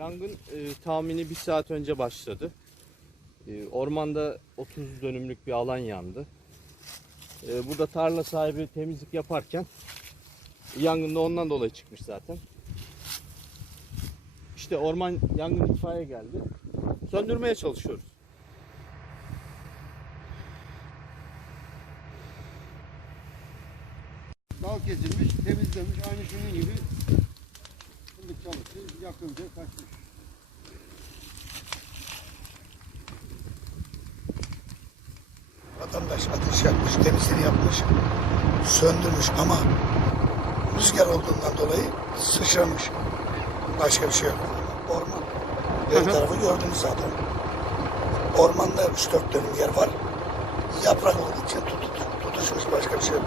Yangın e, tahmini bir saat önce başladı. E, ormanda 30 dönümlük bir alan yandı. E, burada tarla sahibi temizlik yaparken yangın da ondan dolayı çıkmış zaten. İşte orman yangın itfaiye geldi. Söndürmeye çalışıyoruz. Dal kesilmiş, temizlemiş, aynı şunun gibi fındık çalıştı, yakınca kaçmış. Vatandaş ateş yakmış, temizliğini yapmış, söndürmüş ama rüzgar olduğundan dolayı sıçramış. Başka bir şey yok. Orman. Her tarafı gördünüz zaten. Ormanda 3-4 dönüm yer var. Yaprak olduğu için tut, tut, tutuşmuş başka bir şey yok.